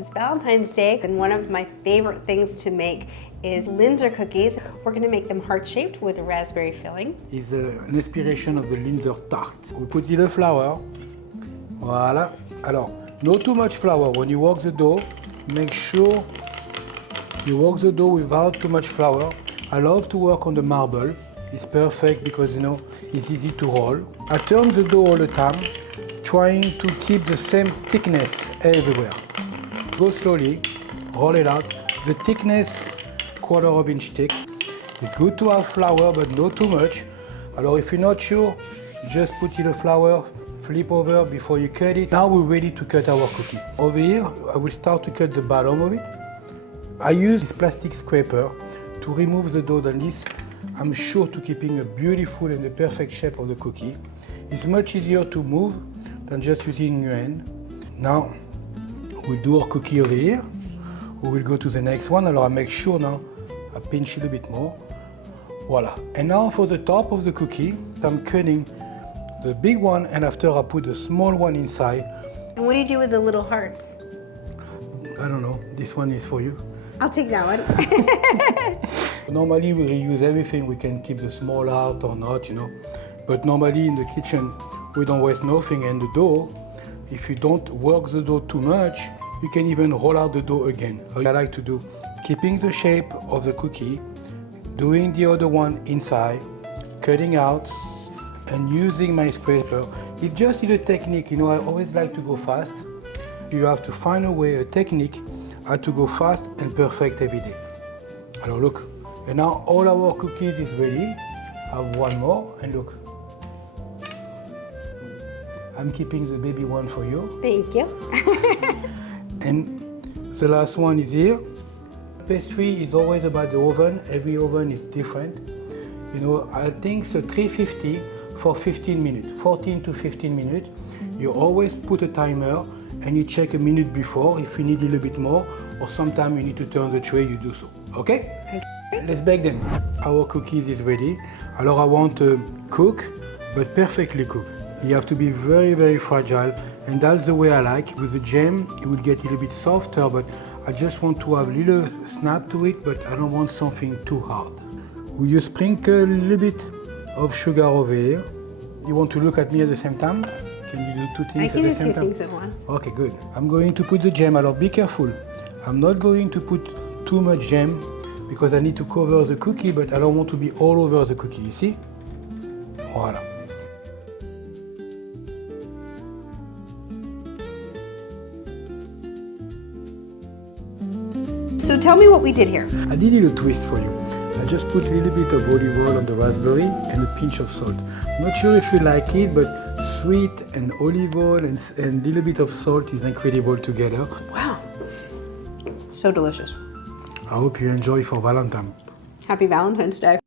It's Valentine's Day, and one of my favorite things to make is Linzer cookies. We're going to make them heart-shaped with a raspberry filling. It's an inspiration of the Linzer tart. We put in the flour. Voilà. Alors, not too much flour. When you work the dough, make sure you work the dough without too much flour. I love to work on the marble. It's perfect because, you know, it's easy to roll. I turn the dough all the time, trying to keep the same thickness everywhere. Go slowly, roll it out. The thickness, 1/4 inch thick. It's good to have flour, but not too much. Alors, if you're not sure, just put in the flour, flip over before you cut it. Now we're ready to cut our cookie. Over here, I will start to cut the bottom of it. I use this plastic scraper to remove the dough, and this I'm sure to keeping a beautiful and the perfect shape of the cookie. It's much easier to move than just using your hand. Now, we'll do our cookie over here. We will go to the next one. Alors I make sure now I pinch it a bit more. Voila. And now for the top of the cookie, I'm cutting the big one, and after I put the small one inside. And what do you do with the little hearts? I don't know. This one is for you. I'll take that one. Normally we reuse everything. We can keep the small heart or not, you know. But normally in the kitchen, we don't waste nothing. And the dough, if you don't work the dough too much, you can even roll out the dough again. I like to do, keeping the shape of the cookie, doing the other one inside, cutting out, and using my scraper. It's just a technique, you know, I always like to go fast. You have to find a way, a technique, how to go fast and perfect every day. Alors look, and now all our cookies is ready. I have one more, and look. I'm keeping the baby one for you. Thank you. And the last one is here. Pastry is always about the oven. Every oven is different. You know, I think so 350 for 15 minutes, 14 to 15 minutes. You always put a timer and you check a minute before if you need a little bit more, or sometimes you need to turn the tray, you do so. Okay? Let's bake them. Our cookies is ready. Alors I want to cook, but perfectly cooked. You have to be very, very fragile, and that's the way I like. With the jam, it will get a little bit softer, but I just want to have a little snap to it, but I don't want something too hard. Will you sprinkle a little bit of sugar over here? You want to look at me at the same time? Can you do two things at the same time? I can do two things at once. Okay, good. I'm going to put the jam. Alors be careful. I'm not going to put too much jam because I need to cover the cookie, but I don't want to be all over the cookie, you see? Voilà. So tell me what we did here. I did a little twist for you. I just put a little bit of olive oil on the raspberry and a pinch of salt. Not sure if you like it, but sweet and olive oil and a little bit of salt is incredible together. Wow. So delicious. I hope you enjoy for Valentine. Happy Valentine's Day.